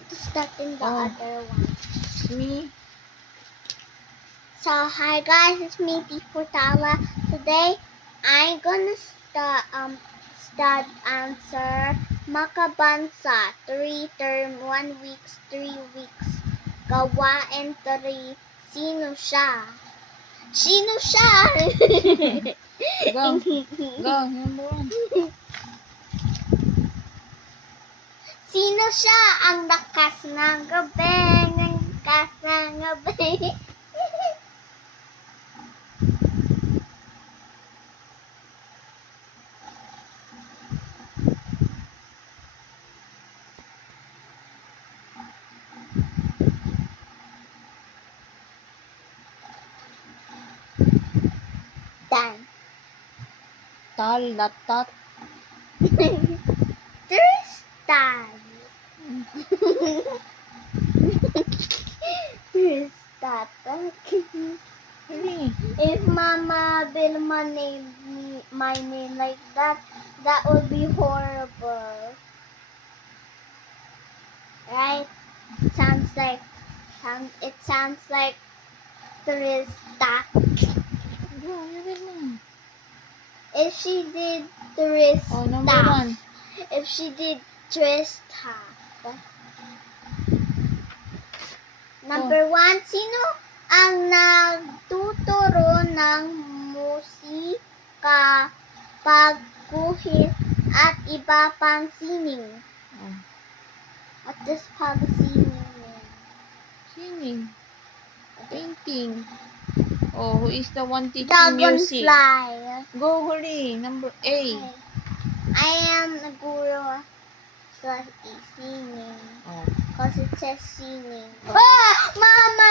going to start in the other one. Me. So hi guys, it's me Tifutala. Today I'm gonna start answer Makabansa 3 term 1 weeks 3 weeks gawain 3. Sino siya? Sino siya? Go. Go. Number 1. Sino siya ang lakas ng gabi? Ng lakas ng gabi. Done. Talatat. Tristan. Tristan. Really? If Mama Vilma named me my name like that, that would be horrible. Right? It sounds like Tristan. Go. You will know. If she did Tristan. Oh, number 1. If she did Tristan. Number 1, sino ang nagtuturo ng musika, pagguhit, at iba pang sining? Oh. What does pag-sining mean? Singing. Painting. Oh, who is the one teaching music? Dragonfly. Go, hurry. Number A. I am the guru sa singing. Oh. Because it says singing. Ah! Mama!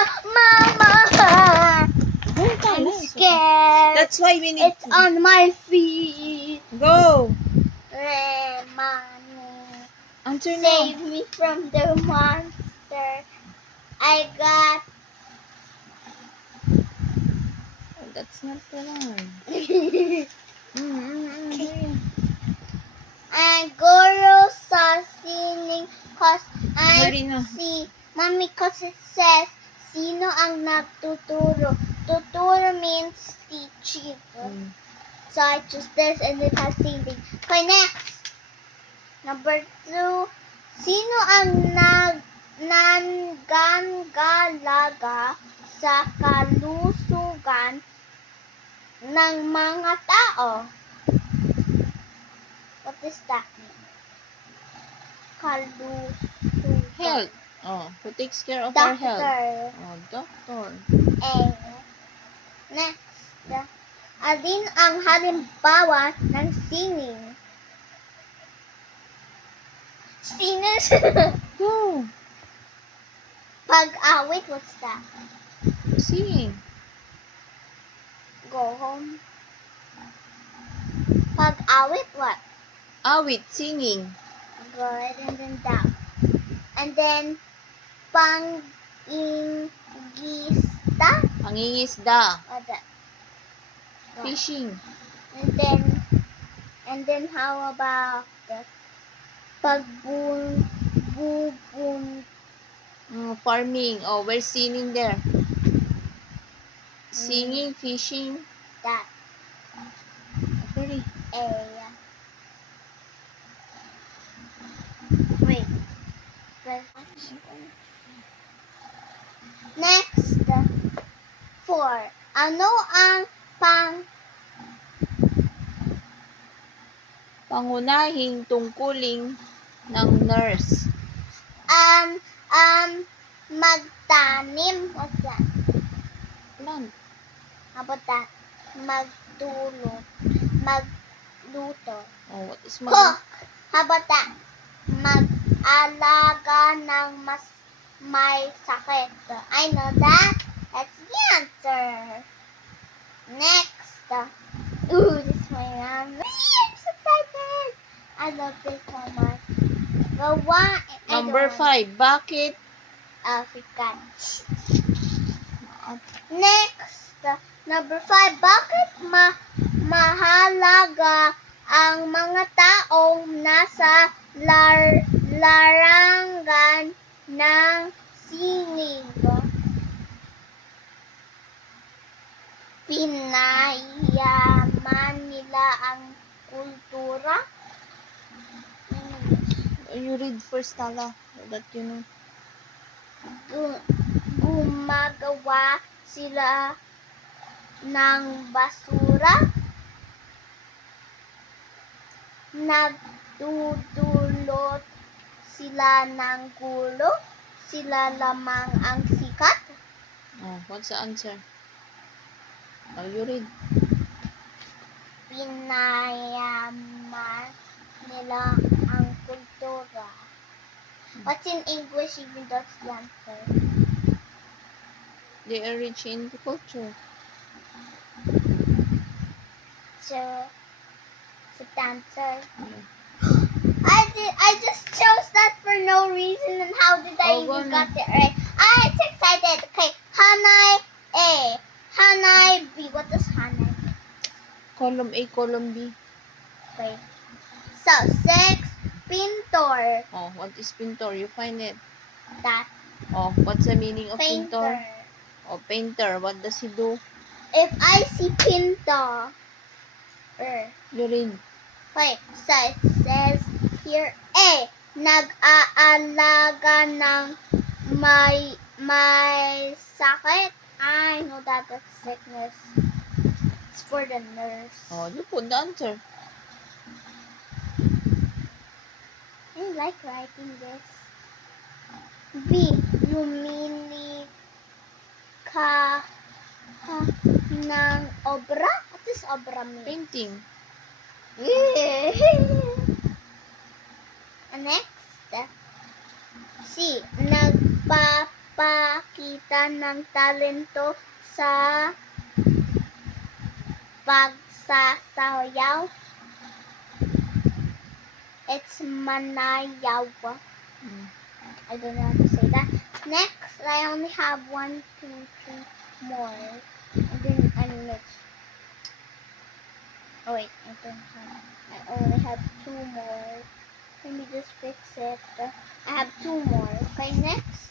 I'm scared. That's why we need It's on my feet. Go. Mommy. Answer Save now. me from the monster. I got... Oh, that's not the one. and guru sa singing cause Hurry I na. see. Mommy, cause it says, sino ang nagtuturo? Tuturo means teaching. So I choose this and it has singing. Okay, next. Number 2. Sino ang nanggagalaga sa kalusugan ng mga tao? What does that mean? Kalusugan. Health. Oh, who takes care of our health? Doctor. Oh, doctor. A. Next. Alin ang halimbawa ng singing? Sino siya? Go. Pag-awit, what's that? Sing. Go home. Pag-awit, what? Awit, singing. Good, and then down. And then, pang-ingista? Pangingisda. What that? What? Fishing. And then how about the pagbubun? Farming. Oh, we're singing there. Singing, fishing. That. Hurry. A. Wait. Next. 4. Ano ang Pangunahing tungkulin ng nurse. Magtanim? What's that? Plant. How about that? Magluto. Oh, what is Cook. How about that? Mag-alaga ng may sakit. I know that. That's the answer. Next. Ooh, this one. I'm so excited. I love this so much. Number 5. Bakit? African. Next. Number 5. Bakit mahalaga ang mga taong nasa larangan ng sining. Pinayaman nila ang kultura. You read first, Tala, so that you know. Gumagawa sila ng basura. Nagdudulot sila ng gulo. Sila lamang ang sikat. Oh, what's the answer? Oh, you read. Pinayaman nila ang kultura. What's in English even that's the answer? They are rich in culture. So, it's the answer. Yeah. I just chose that for no reason, and how did I Oh, go even na. got it right? I'm so excited. Okay, Hanai A. Hanai B. What does Hanai mean? Column A, column B. Okay. So, 6. Pintor. Oh, what is pintor? You find it. That. Oh, what's the meaning of pintor? Painter. Oh, painter. What does he do? If I see pintor, You read. wait, so it says here, A, nag-aalaga ng may sakit. I know that that's sickness. It's for the nurse. Oh, you put the answer. I like writing this. B, lumili ka ng obra? What does obra mean? Painting. Next, C. Nagpapakita ng talento sa pagsasayaw. It's manayaw. I don't know how to say that. Next, I only have 1, 2, 3 more. And then I'm next. Oh wait, I don't have. I only have 2 more. Let me just fix it. I have 2 more. Okay, next.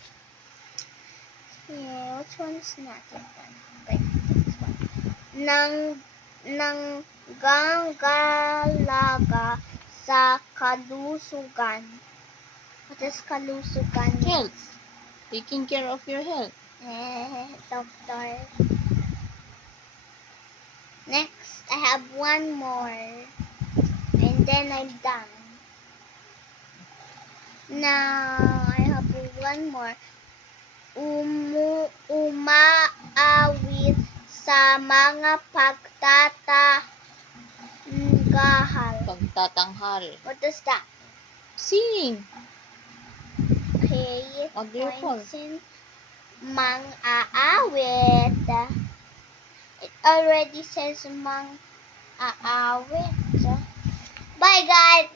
Yeah, which one is not yet done? Okay, this one. Nanggagalaga sa kalusugan. What is kalusugan? Health. Taking care of your health. Doctor. Next, I have 1 more. And then I'm done. Now, I have 1 more. Umaawit sa mga Pagtatanghal. What does that? Singing. Okay, What do you call? Mang-aawit. It already says mang-aawit. Bye guys.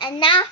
And now,